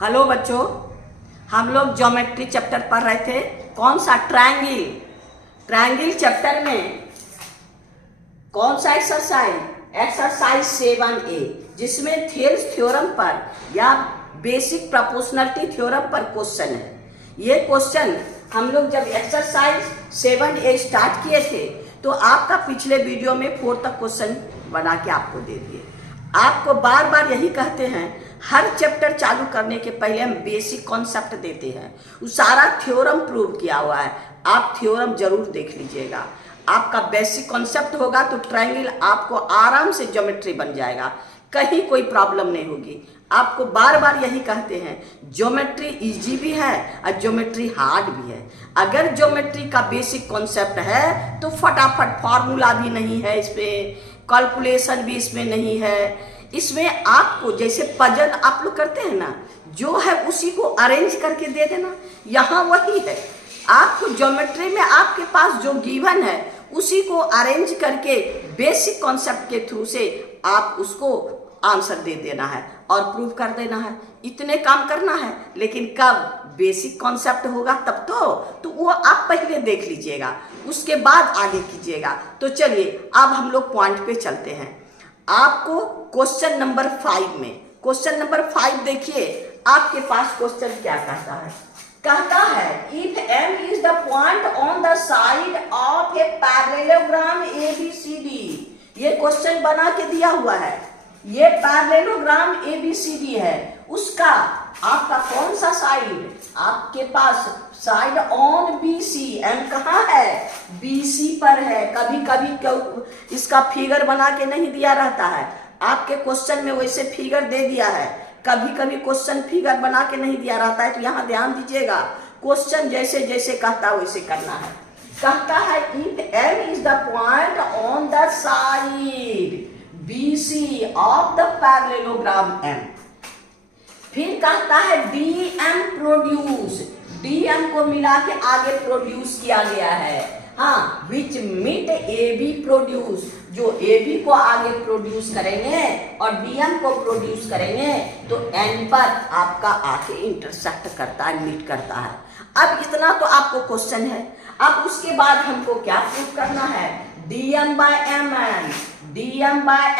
Hello बच्चों, हम लोग ज्योमेट्री चैप्टर पढ़ रहे थे। कौन सा? ट्रायंगल। ट्रायंगल चैप्टर में कौन सा एक्सरसाइज? एक्सरसाइज 7A, जिसमें थेल्स थ्योरम पर या बेसिक प्रोपोर्शनलिटी थ्योरम पर क्वेश्चन है। ये क्वेश्चन हम लोग जब एक्सरसाइज 7A स्टार्ट किए थे तो आपका पिछले वीडियो में 4 तक क्वेश्चन बना के आपको दे दिए। आपको बार बार यही कहते हैं, हर चैप्टर चालू करने के पहले हम बेसिक कॉन्सेप्ट देते हैं। वो सारा थ्योरम प्रूव किया हुआ है, आप थ्योरम जरूर देख लीजिएगा। आपका बेसिक कॉन्सेप्ट होगा तो ट्रायंगल आपको आराम से ज्योमेट्री बन जाएगा, कहीं कोई प्रॉब्लम नहीं होगी। आपको बार बार यही कहते हैं, ज्योमेट्री इजी भी है और ज्योमेट्री हार्ड भी है। अगर ज्योमेट्री का बेसिक कॉन्सेप्ट है तो फटाफट फार्मूला भी नहीं है, इसमें कैलकुलेशन भी इसमें नहीं है। इसमें आपको जैसे पजल आप लोग करते हैं ना, जो है उसी को अरेंज करके दे देना, यहाँ वही है। आपको ज्योमेट्री में आपके पास जो गिवन है उसी को अरेंज करके बेसिक कॉन्सेप्ट के थ्रू से आप उसको आंसर दे देना है और प्रूव कर देना है। इतने काम करना है, लेकिन कब बेसिक कॉन्सेप्ट होगा तब तो वो आप पहले देख लीजिएगा, उसके बाद आगे कीजिएगा। तो चलिए अब हम लोग पॉइंट पे चलते हैं। आपको क्वेश्चन नंबर 5 में, क्वेश्चन नंबर 5 देखिए, आपके पास क्वेश्चन क्या कहता है? कहता है if M is the point on the side of a parallelogram ABCD। ये क्वेश्चन बना के दिया हुआ है, ये पैरेललोग्राम ABCD है, उसका आपका कौन सा साइड? आपके पास साइड ऑन BC। M कहाँ है? BC पर है। कभी कभी इसका फिगर बना के नहीं दिया रहता है, आपके क्वेश्चन में वैसे फिगर दे दिया है। कभी कभी क्वेश्चन फिगर बना के नहीं दिया रहता है, तो यहाँ ध्यान दीजिएगा, क्वेश्चन जैसे जैसे कहता है वैसे करना है। कहता है if M is the point on the side BC of the parallelogram M। फिर कहता है DM प्रोड्यूस, DM को मिला के आगे प्रोड्यूस किया गया है। हाँ, विच मिट AB प्रोड्यूस, जो AB को आगे प्रोड्यूस करेंगे और DM को प्रोड्यूस करेंगे तो N पर आपका आके इंटरसेक्ट करता है, मीट करता है। अब इतना तो आपको क्वेश्चन है। अब उसके बाद हमको क्या प्रूव करना है? DM by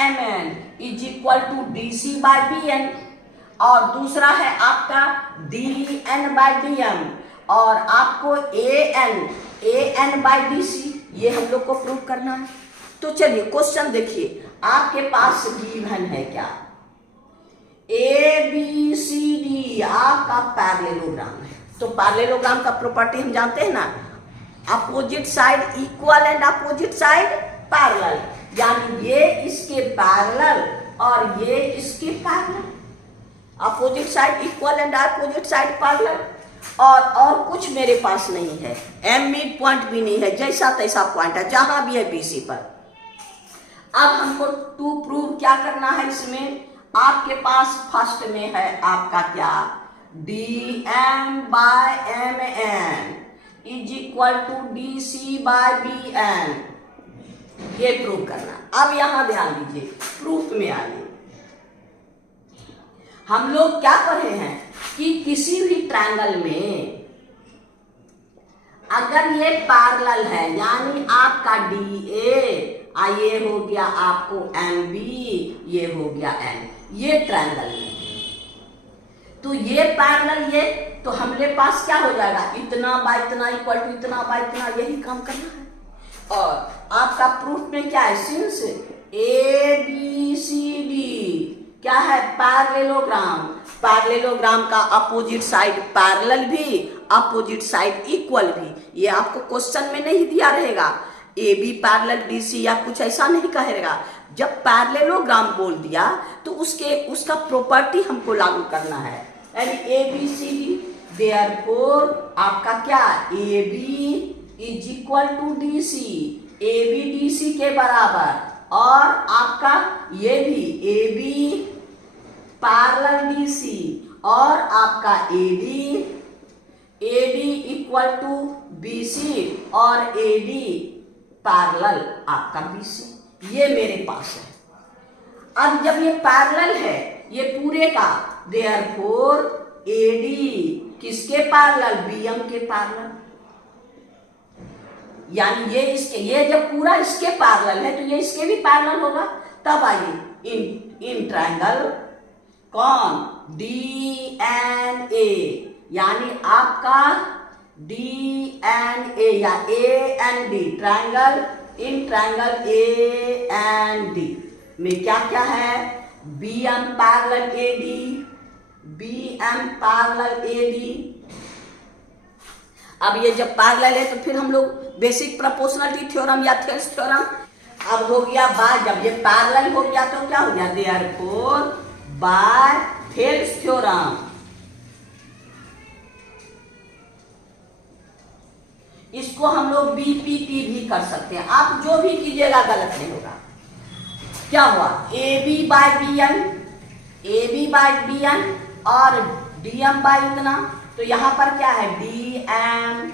MN is equal to DC by BN, और दूसरा है आपका DN by DM, और आपको AN by DC, ये हम लोग को प्रूव करना है। तो चलिए क्वेश्चन देखिए, आपके पास गिवन है क्या? ABCD आपका पैरेललोग्राम है। तो पैरेललोग्राम का प्रॉपर्टी हम जानते हैं ना, opposite side equal and opposite side parallel, यानी ये इसके पैरेलल और ये इसके parallel. Opposite side equal and opposite side parallel, और कुछ मेरे पास नहीं है। M मिड पॉइंट भी नहीं है, जैसा तैसा पॉइंट है जहां भी है BC पर। अब हमको टू प्रूव क्या करना है? इसमें आपके पास फर्स्ट में है आपका क्या? DM by MN is equal to DC by BN, ये प्रूव करना। अब यहां ध्यान दीजिए, प्रूफ में आइए। हम लोग क्या पढ़े हैं कि किसी भी ट्रायंगल में अगर ये पैरेलल है, यानी आपका DA ये हो गया आपको MB, ये हो गया N, ये ट्रायंगल में, तो ये पैरेलल, ये तो हमारे पास क्या हो जाएगा? इतना बाय इतना इक्वल टू इतना बाय इतना, यही काम करना है। और आपका प्रूफ में क्या है? सिंस ABCD क्या है? पैरेललोग्राम। पैरेललोग्राम का अपोजिट साइड पैरेलल भी, अपोजिट साइड इक्वल भी, ये आपको क्वेश्चन में नहीं दिया रहेगा। AB पैरेलल DC या कुछ ऐसा नहीं कहेगा। जब पैरेललोग्राम बोल दिया तो उसका प्रॉपर्टी हमको लागू करना है, यानी ABCD, देयरफॉर आपका क्या? AB is equal to DC, AB DC के बराबर, और आपका ये भी AB पैरेलल DC, और आपका AD इक्वल टू BC, और AD पैरेलल आपका BC, ये मेरे पास है। अब जब ये पैरेलल है ये पूरे का, देयरफॉर एडी किसके पैरेलल, बीएम के पैरेलल। यानी ये जब पूरा इसके पैरेलल है तो ये इसके भी पैरेलल होगा। तब आइए इन ट्रायंगल कौन, डी एंड ए, यानी आपका डी एंड ए या A and D, triangle in triangle A and D में क्या क्या है, B M parallel A D, B M parallel A D. अब ये जब पैरेलल है तो फिर हम लोग बेसिक प्रोपोर्शनलिटी थ्योरम या थेल्स थ्योरम अब हो गया बाय, जब ये पैरेलल हो गया तो क्या हो गया, देयरफॉर बाय थेल्स थ्योरम। इसको हम लोग बीपीटी भी कर सकते हैं, आप जो भी कीजिएगा गलत नहीं होगा। क्या हुआ, A B by B N, A B by B N और डी एम बाय इतना, तो यहाँ पर क्या है डी एम,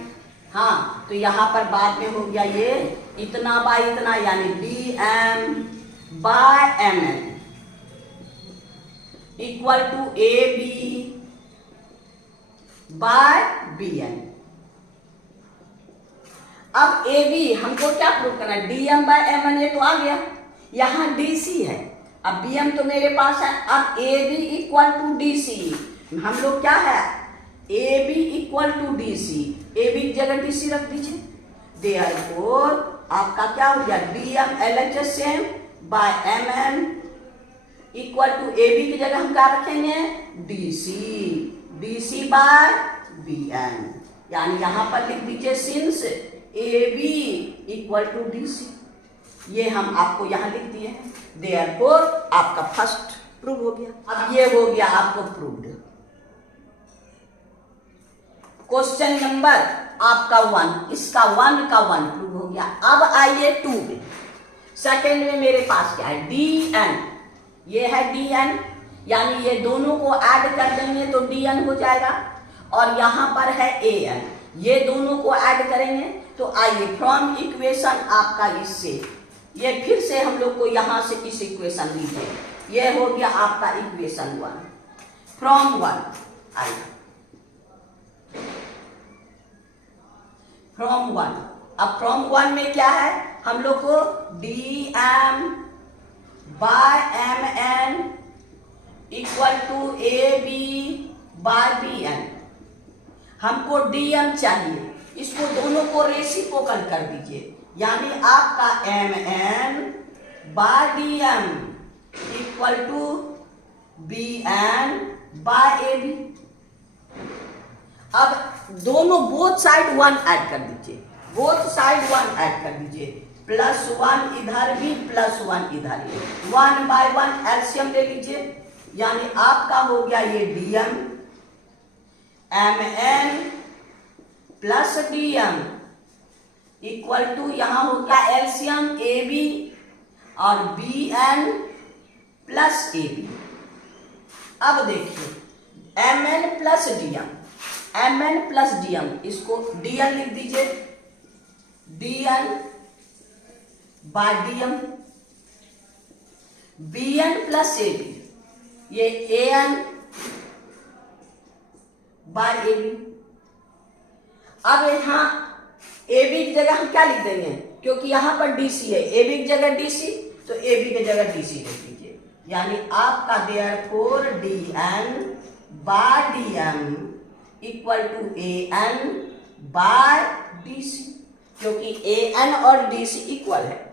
हाँ तो यहाँ पर बाद में हो गया ये इतना बाय इतना, यानी D M by M N equal to A B by B N. अब ए बी हमको क्या प्रूव करना है, D M by M N, ये तो आ गया, यहाँ डी सी है, अब बी एम तो मेरे पास है। अब A B equal to D C, हम लोग क्या है A B equal to D C, A B की जगह डी सी रख दीजिए, देयरफॉर आपका क्या हो गया D M L H S M by M N equal to A B की जगह हम क्या रखेंगे D C by B N, यानी यहां पर लिख दीजिए since A B equal to D C, ये हम आपको यहां लिख दिए हैं, देयरफॉर आपका फर्स्ट प्रूव हो गया। अब ये हो गया आपको प्रूव्ड। क्वेश्चन नंबर आपका 1, इसका 1 का 1 प्रूव हो गया। अब आइए 2 में, सेकेंड में मेरे पास क्या है डी एन, ये है डी एन, यानी ये दोनों को ऐड कर देंगे तो डी एन हो जाएगा, और यहां पर है ए एन, ये दोनों को ऐड करेंगे तो आइए फ्रॉम इक्वेशन आपका इससे, ये फिर से हम लोग को यहां से इस इक्वेशन लीजिए, ये हो गया आपका इक्वेशन 1 फ्रॉम 1, आइए फ्रॉम 1। अब फ्रॉम 1 में क्या है, हम लोग को D M by M N equal to A B by B N, हमको डी एम चाहिए, इसको दोनों को रेसिप्रोकल कर दीजिए, यानी आपका M N by D M equal to B N by A B. अब दोनों बोथ साइड 1 ऐड कर दीजिए, बोथ साइड 1 ऐड कर दीजिए, +1 इधर भी +1 इधर भी, 1 बाय 1 एलसीएम ले लीजिए, यानी आपका हो गया ये DM M N plus DM equal to यहां हो गया एलसीएम ए बी और B N plus A B. अब देखिए M N plus DM, M N plus DM, इसको डीएन लिख दीजिए, DN by DM, B N plus A B, ये A N by A B. अब यहां ए बी की जगह हम क्या लिख देंगे, क्योंकि यहां पर डीसी है, ए बी की जगह डीसी, तो ए बी की जगह डीसी लिख दीजिए, यानी आपका therefore D N by D M equal to A N by D C, क्योंकि ए एन और डी सी इक्वल है।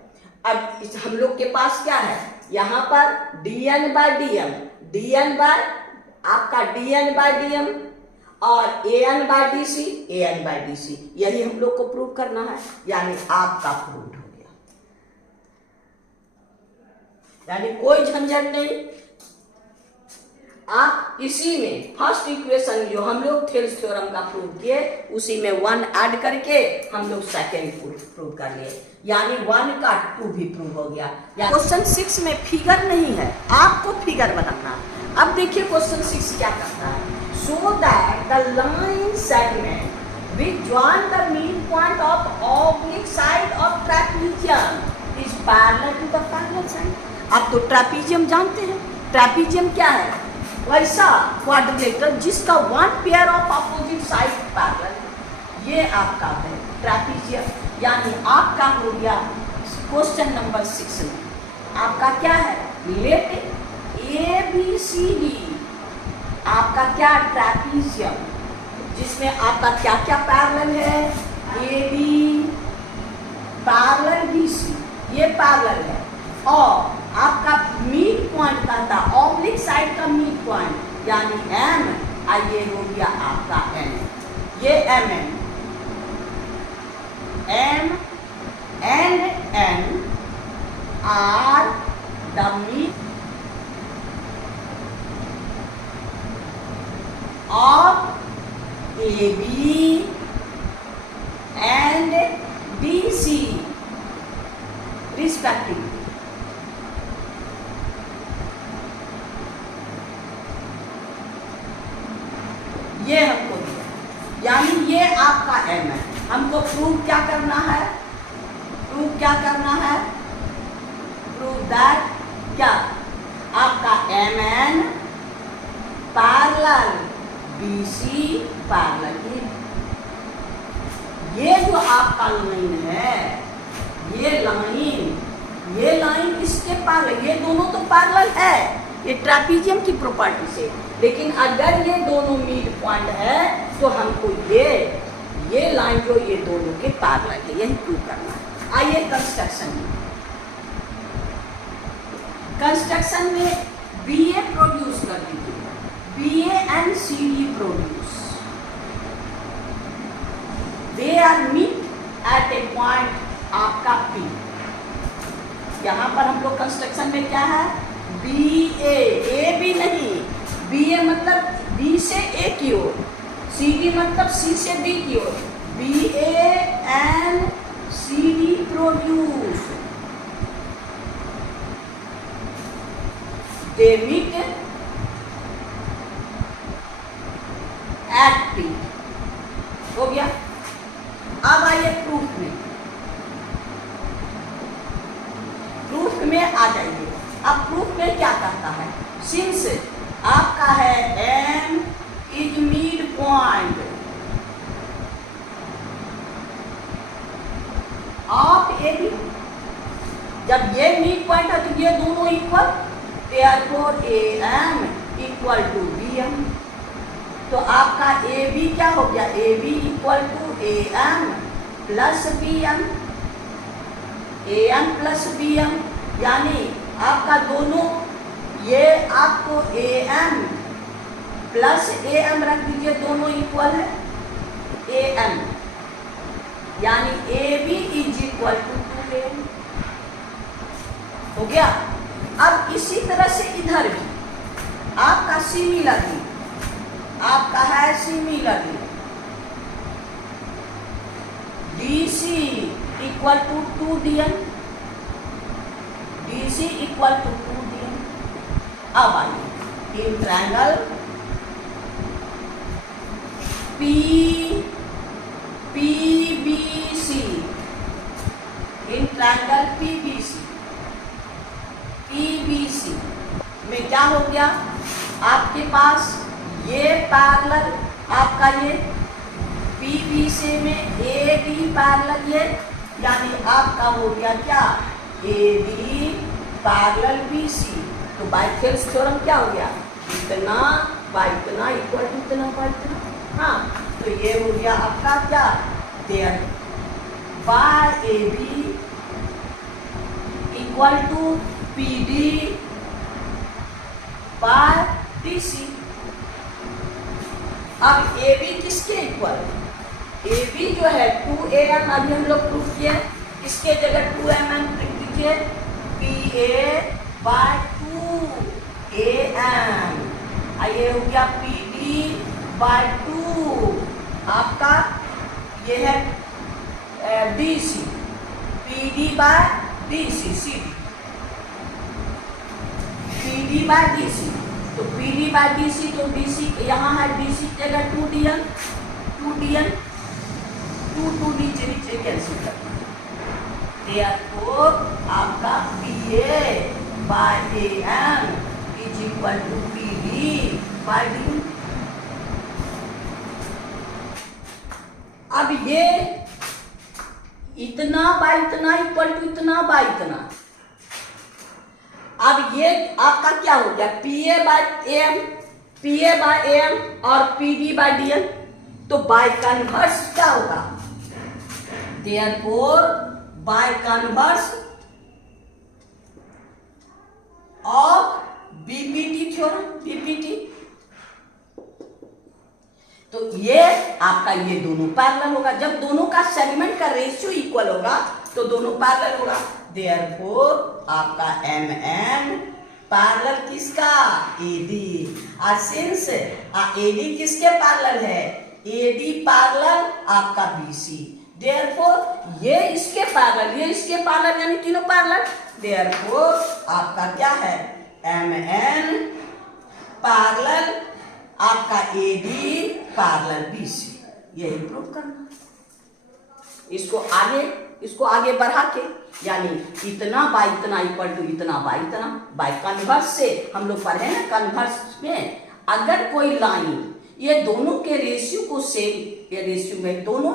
अब हम लोग के पास क्या है, यहां पर D N by D M, D N by आपका D N by D M और A N by D C, A N by D C, यही हम लोग को प्रूव करना है, यानी आपका प्रूव हो गया, यानी कोई झंझट नहीं। आप इसी में फर्स्ट इक्वेशन जो हम लोग थेल्स थ्योरम का प्रूव किए उसी में 1 ऐड करके हम लोग सेकेंड प्रूव कर लिए, यानी 1 का 2 भी प्रूव हो गया। क्वेश्चन 6 में फिगर नहीं है, आपको फिगर बनाना। अब देखिए क्वेश्चन 6 क्या करता है, so that the line segment which join the mid point of oblique side of trapezium is parallel to the parallel side. आप तो ट्रेपीजियम जानते हैं, ट्रेपीजियम क्या है, वैसा क्वाड्रिलेटरल जिसका one pair of opposite side parallel, ये आपका है ट्रेपीजियम। यानी आपका हो गया क्वेश्चन नंबर 6 में आपका क्या है, let A B C D आपका क्या ट्रेपीजियम, जिसमें आपका क्या क्या पैरेलल है, A B parallel B C, ये पैरेलल है। और आपका मीड पॉइंट का था ऑब्लिक साइड का मीड पॉइंट यानी एम, और ये हो गया आपका एन, ये M and N are the mid of A B and B C respectively. ये हमको दिया, यानी ये आपका एम है। हमको प्रूव क्या करना है, प्रूव क्या करना है, प्रूव दैट क्या आपका M N parallel B C parallel, ये जो आपका लाइन है, ये लाइन इसके पैरेलल, ये दोनों तो पैरेलल है, ये ट्रेपीजियम की प्रॉपर्टी से। लेकिन अगर ये दोनों मिड पॉइंट है तो हमको ये लाइन जो ये दोनों के पैरेलल है, यही प्रूव करना है। आइए कंस्ट्रक्शन में बी ए प्रोड्यूस कर दीजिए, B A and C D produce, they are meet at a point आपका पी। यहां पर हम लोग कंस्ट्रक्शन में क्या है, बी ए बी नहीं, बी ए मतलब बी से ए की ओर, सी डी मतलब सी से डी की ओर, B A and C D produce, they meet at P. हो गया। अब आइए प्रूफ में, प्रूफ में आ जाइए। अब प्रूफ में क्या कहता है, सिंस आपका है M is mid point of A B, जब ये मिड पॉइंट है तो ये दोनों equal, therefore A M equal to B M. तो आपका ए बी क्या हो गया, A B equal to A M plus B M, A M plus B M, यानी आपका दोनों ये आपको A M plus A M रख दीजिए, दोनों इक्वल है ए एम, यानी A B is equal to 2 हो गया। अब इसी तरह से इधर भी आपका सिमिलरली, आपका है similarly D C equal to 2dn, D C equal to 2dn। अब आइए in triangle PBC, in triangle PBC में क्या हो गया, आपके पास ये पैरेलल आपका ये PBC में AD पैरेलल ये, यानी आपका हो गया क्या AD पैरेलल BC। तो बाइथेल्स थ्योरम क्या हो गया, इतना बाई इतना इक्वल टू इतना बाई इतना। हाँ, तो ये हो गया आपका क्या, thereby A B equal to P D by D C. अब ए बी किसके इक्वल, ए बी जो है 2am, अभी हम लोग प्रूफ किए, इसके जगह 2mm लिख दीजिए, पी ए बाय 2am, ये हो गया पी डी बाय 2 आपका ये है D C, P D by D C, C D P D by D C. तो P D by D C, तो डी सी यहाँ है, डी सी की जगह 2dn, 2 नीचे कैंसिल कर, देयरफॉर आपका P A by A M is equal to P D D by D. अब ये इतना बाय इतना इक्वल टू इतना बाय इतना। अब ये आपका क्या हो गया, P A by M, P A by M और P D by D M. तो बाय कन्वर्स क्या होगा, therefore by converse of BPT theorem, BPT. तो ये आपका ये दोनों पैरेलल होगा। जब दोनों का सेगमेंट का रेशियो इक्वल होगा तो दोनों पैरेलल होगा। देयरफॉर आपका एम एन पैरेलल किसका, एडी। और सिंस एडी किसके पैरेलल है, एडी पैरेलल आपका बीसी। देयरफॉर ये इसके पैरेलल, ये इसके पैरेलल, यानी तीनों पैरेलल। देयरफॉर आपका क्या है, एम एन पैरेलल आपका एडी पैरेलल बीसी। यही प्रूव करना। इसको आगे बढ़ा के, यानी इतना बाय इतना इक्वल टू इतना बाय इतना। बाय कन्वर्स से हम लोग पढ़े ना, कन्वर्स में अगर कोई लाइन ये दोनों के रेशियो को सेम, ये रेशियो में दोनों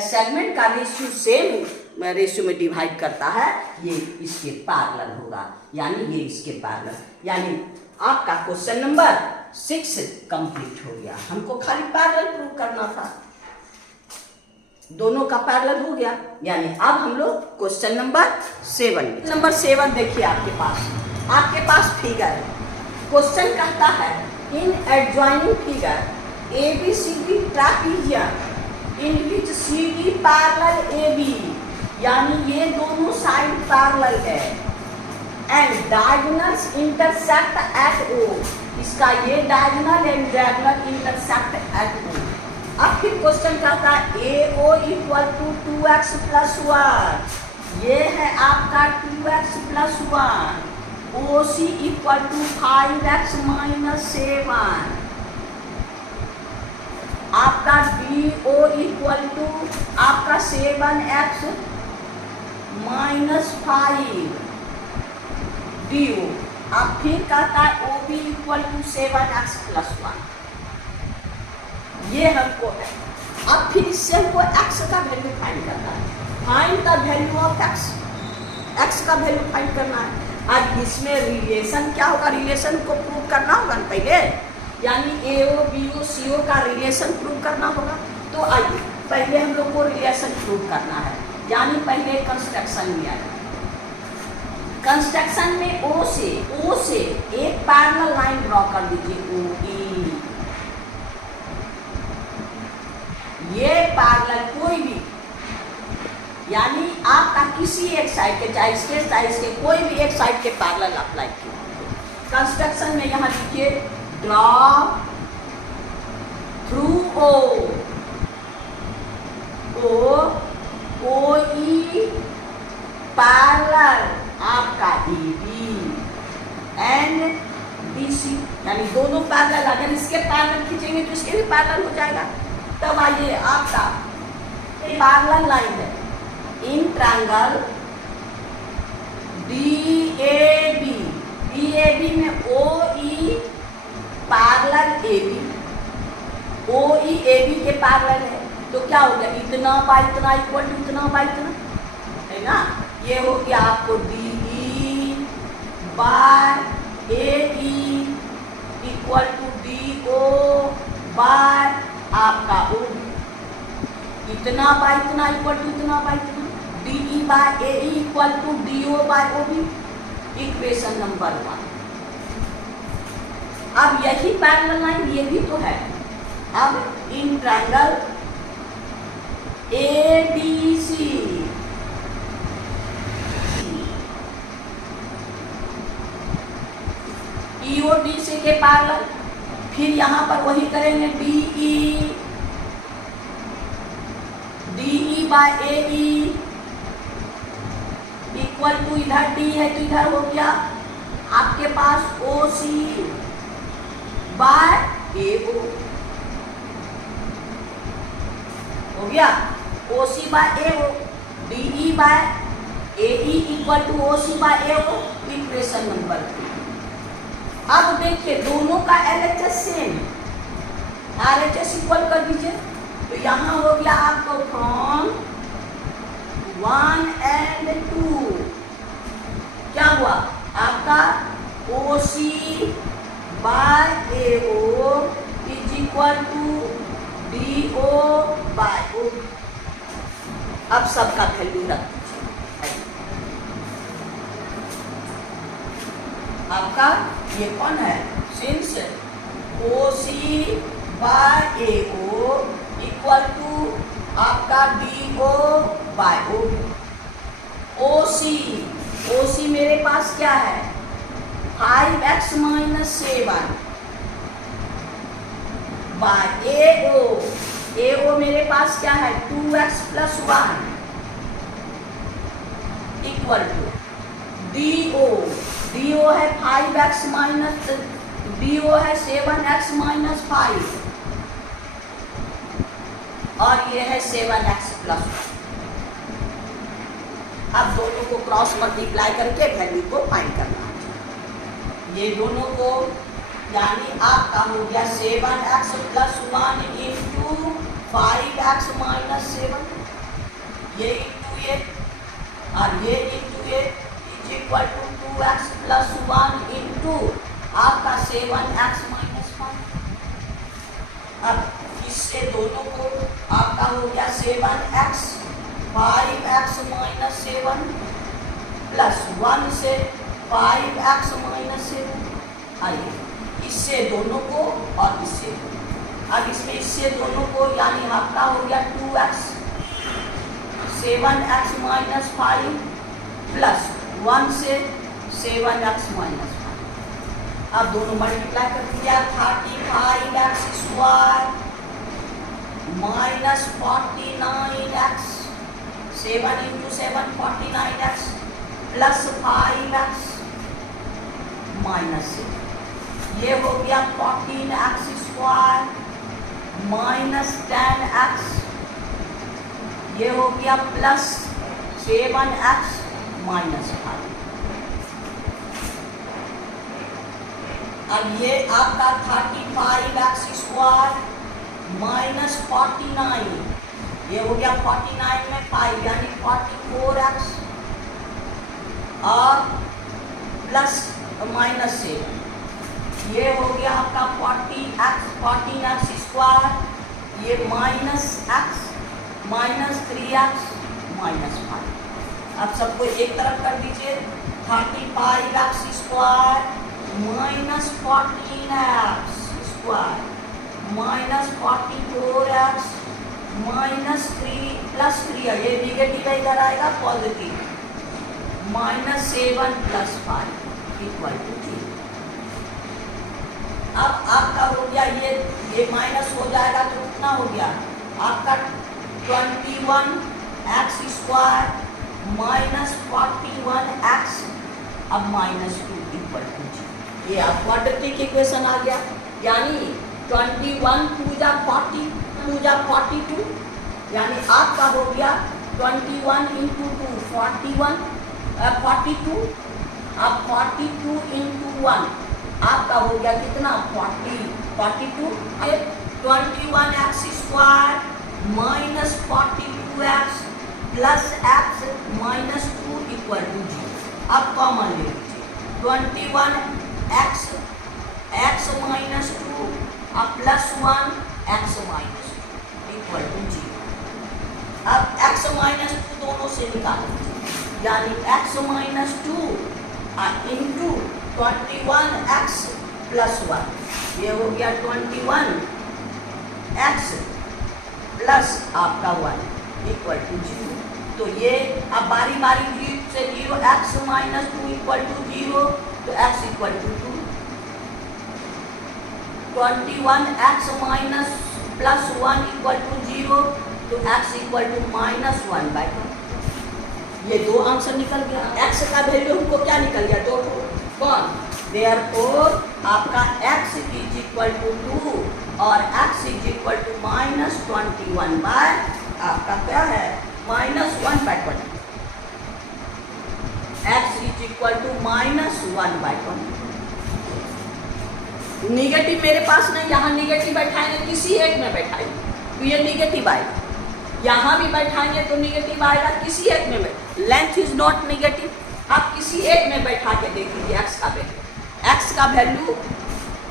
सेगमेंट का रेशियो सेम रेशियो में डिवाइड करता है, ये इसके पैरेलल होगा, यानी ये इसके पैरेलल। यानी आपका क्वेश्चन नंबर 6 कंप्लीट हो गया। हमको खाली पैरेलल प्रूव करना था, दोनों का पैरेलल हो गया। यानी अब हम लोग क्वेश्चन नंबर 7, नंबर 7 देखिए आपके पास फिगर। क्वेश्चन कहता है in adjoining figure ABCD trapezium in which CD parallel AB, यानी ये दोनों साइड पैरेलल है, and diagonals intersect at O. इसका ये diagonal and diagonal intersect at O. अब फिर क्वेश्चन कहता है A O equal to 2x plus 1, ये है आपका 2x plus 1। O C equal to 5x minus 7। आपका डी ओ इक्वल टू आपका 7x माइनस 5 डी ओ। अब फिर कहता है O B equal to 7x plus 1। ये हमको है। अब फिर इससे हमको x का वैल्यू फाइंड करना है। Find the value of x का वैल्यू फाइंड करना है। अब इसमें रिलेशन क्या होगा, रिलेशन को प्रूव करना होगा ना पहले, यानी ए ओ बी ओ सी ओ का रिलेशन प्रूव करना होगा। तो आइए पहले हम लोग को रिलेशन प्रूव करना है, यानी पहले कंस्ट्रक्शन में आएगा। कंस्ट्रक्शन में ओ से एक पैरेलल लाइन ड्रॉ कर दीजिए, ओ ई। ये पैरेलल कोई भी, यानी आपका किसी एक साइड के, चाहे इसके चाहे इसके, कोई भी एक साइड के पैरेलल अप्लाई किया। कंस्ट्रक्शन में यहाँ लिखिए draw through O E parallel आपका डी एंड बी सी, यानी दोनों पैरेलल। अगर इसके पैरेलल खींचेंगे तो इसके भी पैरेलल हो जाएगा। तब आइए आपका पैरेलल लाइन है in triangle D A B में O E parallel A B, O E A B के पैरेलल है। तो क्या हो गया, इतना बाय इतना इक्वल टू इतना बाय इतना, है ना। ये हो गया आपको D E by A E equal to D O by आपका ओ। इतना बाय इतना इक्वल टू इतना बाय इतना, D E by A E equal to D O by O B. Equation number 1। अब यही पैरेलल लाइन ये भी तो है। अब in triangle A B C E O D C के पैरेलल, फिर यहाँ पर वही करेंगे D E by A E equal to, इधर डी है तो इधर हो गया आपके पास ओ सी बाय ए ओ, हो गया O C by A O. D E by A E equal to O C by A O. Equation number 3। अब देखिए दोनों का LHS सेम, RHS इक्वल कर दीजिए। तो यहाँ हो गया आपको फ्रॉम 1 and 2 क्या हुआ आपका OC by AO is equal to DO by OB। अब सबका वैल्यू रख दीजिए। आपका ये कौन है, since OC by AO equal to आपका DO बाय OB। OC मेरे पास क्या है 5x माइनस 7 बाय AO मेरे पास क्या है 2x plus 1 equal to DO है 5x माइनस DO है 7x माइनस 5 और ये है 7x प्लस 1। अब दोनों को क्रॉस मल्टीप्लाई करके वैल्यू को फाइंड करना है। ये दोनों को यानी आपका हो गया 7x plus 1 into 5x minus 7, ये इंटू ये और ये इंटू ये is equal to 2x plus 1 into आपका 7x माइनस 5। अब इससे दोनों को आपका हो गया 7x 5x माइनस 7 प्लस 1 से 5x माइनस 7। आइए इससे दोनों को और इससे, अब इसमें इससे दोनों को यानी आपका हो गया 2x 7x माइनस 5 प्लस 1 से 7x माइनस 5। अब दोनों मल्टीप्लाई कर दिया 35x square minus 49x 7 into 7 49x plus 5x minus 6, ये हो गया 14x स्क्वायर माइनस 10x, ये हो गया प्लस 7x माइनस 5। अब ये आपका 35x स्क्वायर माइनस 49, ये हो गया 49 में 5 यानी 44x और प्लस माइनस 7, ये हो गया आपका 14x स्क्वायर, ये minus x minus 3x minus 5। अब सबको एक तरफ कर दीजिए 35x square minus 14x square minus 44x minus 3 plus 3, ये निगेटिव इधर आएगा positive minus 7 plus 5 equal to 0। अब आपका हो गया ये माइनस हो जाएगा तो कितना हो गया आपका 21x स्क्वायर माइनस 41x अब माइनस 2 इक्वल टू 0। ये आप क्वाड्रेटिक इक्वेशन आ गया, यानी 21 2 जा 40 2 जा 42, यानी आपका हो गया 21 इंटू 2 41 42, अब 42 इंटू 1 आपका हो गया कितना 42, 21x square minus 42x plus x minus 2 equal to 0। अब कॉमन ले लीजिए 21x x माइनस 2 अब plus 1 x minus 2 equal to 0। अब x माइनस 2 दोनों से निकाल लीजिए, यानी x minus 2 into 21x plus 1, ये हो गया 21x प्लस आपका 1 इक्वल टू 0। तो ये अब बारी बारी से 0 x माइनस 2 इक्वल टू 0, तो x equal to 2, 21x minus plus 1 equal to 0, तो x इक्वल टू माइनस 1/2। ये दो आंसर निकल गया। x का वैल्यू हमको क्या निकल गया, दो कौन, देयरफॉर आपका x इज इक्वल टू 2 और x is equal to minus 21 by आपका क्या है minus 1/20, x is equal to minus 1/20। Negative मेरे पास नहीं, यहाँ निगेटिव बैठाएंगे किसी एक में बैठाएंगे तो ये निगेटिव आएगा, यहाँ भी बैठाएंगे तो निगेटिव आएगा, किसी एक में लेंथ इज नॉट निगेटिव। आप किसी एक में बैठा के देख लीजिए एक्स का वैल्यू, एक्स का वैल्यू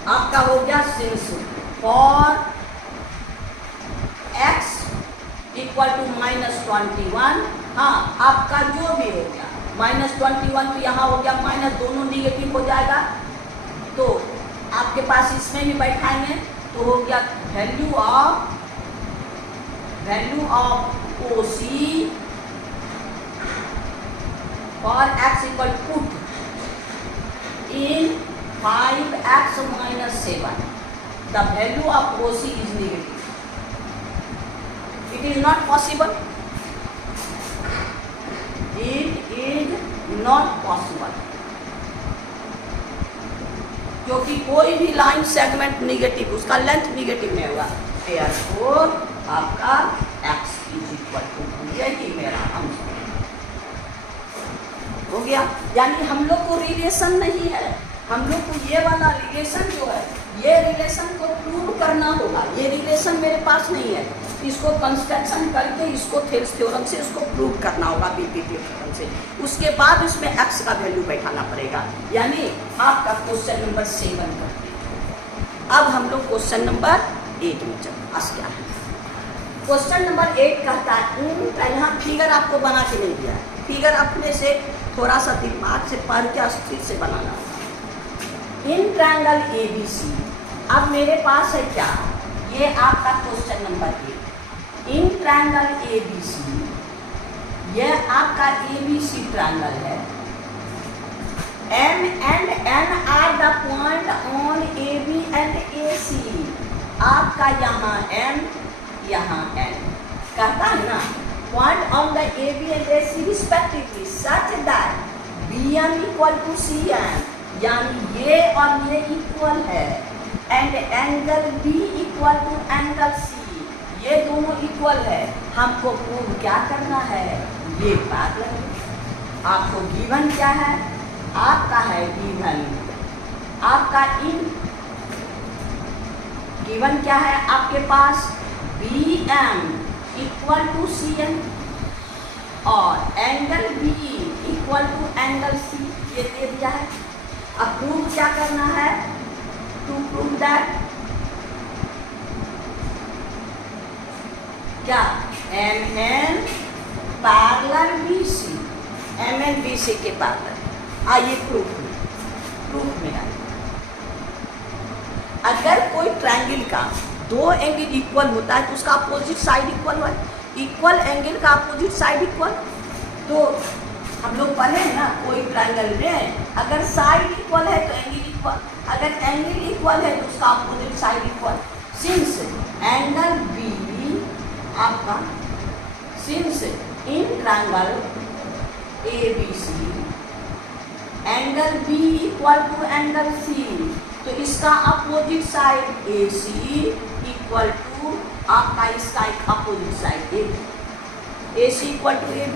आपका हो गया since for X equal to -21, हाँ आपका जो भी हो गया -21 तो यहाँ हो गया माइनस, दोनों निगेटिव हो जाएगा तो आपके पास इसमें भी बैठाएंगे तो हो गया value of OC for x equal put in 5x - 7 the value of OC is negative. It is not possible. It is not possible. क्योंकि कोई भी लाइन सेगमेंट निगेटिव, उसका लेंथ निगेटिव में होगा, therefore आपका x इज इक्वल टू, यही मेरा answer हो गया। यानी हम लोग को रिलेशन नहीं है, हम लोग को ये वाला रिलेशन जो है, ये रिलेशन को प्रूव करना होगा। ये रिलेशन मेरे पास नहीं है, इसको कंस्ट्रक्शन करके इसको थेल्स थ्योरम से इसको प्रूव करना होगा, बीपीटी थ्योरम से। उसके बाद उसमें x का वैल्यू बैठाना पड़ेगा। यानी आपका क्वेश्चन नंबर 7 करते हैं। अब हम लोग क्वेश्चन नंबर 8 में चलते हैं। क्या है क्वेश्चन नंबर 8 कहता है, यहाँ फिगर आपको बना के नहीं दिया है, फिगर अपने से थोड़ा सा दिमाग से पढ़ के अस्थिर से बनाना होगा। इन ट्रायंगल ABC, अब मेरे पास है क्या, ये आपका क्वेश्चन नंबर 8। इन ट्रायंगल ABC, यह आपका ABC ट्रायंगल है। M and N are the point on AB and AC। आपका यहाँ M, यहाँ N कहता है ना, point on the AB and AC respectively such that BM equal to CM, यानी ये और ये इक्वल है, and angle B equal to angle C, ये दोनों इक्वल है। हमको प्रूव क्या करना है, ये पैरेलल। आपको गिवन क्या है, आपका है गिवन, आपका इन गिवन क्या है आपके पास, BM इक्वल टू CM और angle B equal to angle C, ये दे दिया है। अब प्रूव क्या करना है, टू प्रूव दैट क्या MN parallel BC, MN BC के पैरेलल। आइए प्रूफ में आइए। अगर कोई ट्रायंगल का दो एंगल इक्वल होता है तो उसका अपोजिट साइड इक्वल हुआ, इक्वल एंगल का अपोजिट साइड इक्वल। तो हम लोग पढ़े ना, कोई ट्रायंगल में अगर साइड इक्वल है तो एंगल इक्वल, अगर एंगल इक्वल है तो उसका opposite side equal. Since angle B आपका, since in triangle ABC angle B equal to angle C, तो इसका opposite side AC equal to आपका इसका एक opposite side AB, AC equal to AB।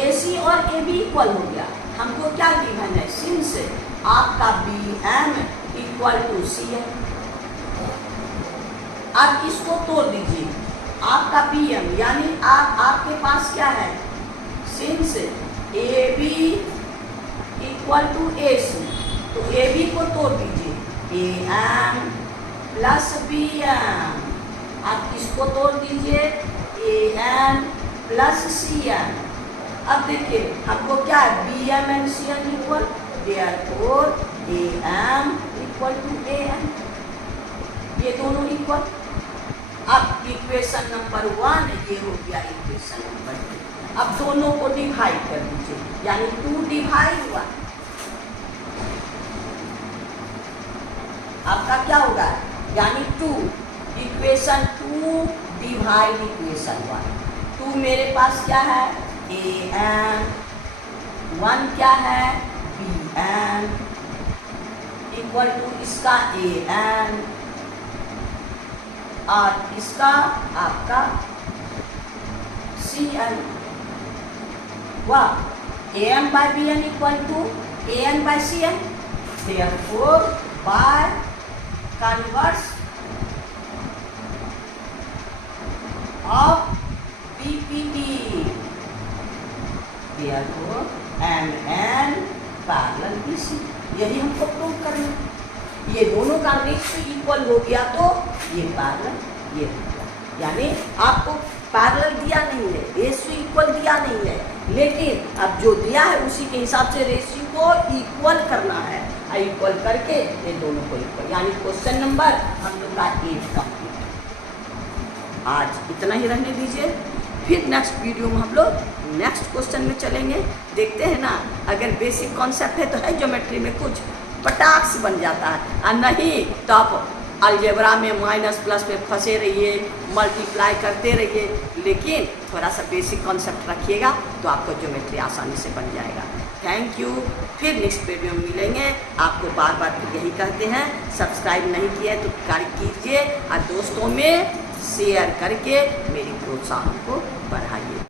AC और AB इक्वल हो गया। हमको क्या गिवन है, सिंस आपका BM इक्वल टू CM। आप इसको तोड़ दीजिए, आपका BM यानी आपके पास क्या है, since AB equal to AC, तो AB को तोड़ दीजिए, AM प्लस BM। आप इसको तोड़ दीजिए, AM प्लस CM। अब देखिए हमको क्या है, BM and CM equal, therefore AM equal to AM, ये दोनों इक्वल। अब इक्वेशन नंबर 1 ये हो गया, इक्वेशन नंबर 2। अब दोनों को डिवाइड कर दीजिए, यानी 2 डिवाइड 1, आपका क्या होगा, यानी 2 इक्वेशन 2 डिवाइड इक्वेशन 1। 2 मेरे पास क्या है, AM, 1 क्या है, BM इक्वल टू इसका AM और इसका आपका CM। वाह, AM by BM equal to an by cn, therefore by converse of PPT, therefore MN parallel BC। यही हमको प्रूव करना। ये दोनों का रेशियो इक्वल हो गया तो ये पैरेलल ये हो गया। यानी आपको पैरेलल दिया नहीं है, रेशियो इक्वल दिया नहीं है, लेकिन अब जो दिया है उसी के हिसाब से रेशियो को इक्वल करना है। इक्वल करके ये दोनों को इक्वल, यानी क्वेश्चन नंबर हम लोग का 8 कंप्लीट। आज इतना ही रहने दीजिए, फिर नेक्स्ट वीडियो में हम लोग नेक्स्ट क्वेश्चन में चलेंगे। देखते हैं ना, अगर बेसिक कॉन्सेप्ट है तो है ज्योमेट्री में कुछ पटाख से बन जाता है, और नहीं तो आप अलजेब्रा में माइनस प्लस में फंसे रहिए, मल्टीप्लाई करते रहिए, लेकिन थोड़ा सा बेसिक कॉन्सेप्ट रखिएगा तो आपको ज्योमेट्री आसानी से बन जाएगा। थैंक यू, फिर नेक्स्ट वीडियो में मिलेंगे। आपको बार बार फिर यही कहते हैं, सब्सक्राइब नहीं किया तो कर कीजिए और दोस्तों में शेयर करके मेरी प्रोत्साहन को बढ़ाइए।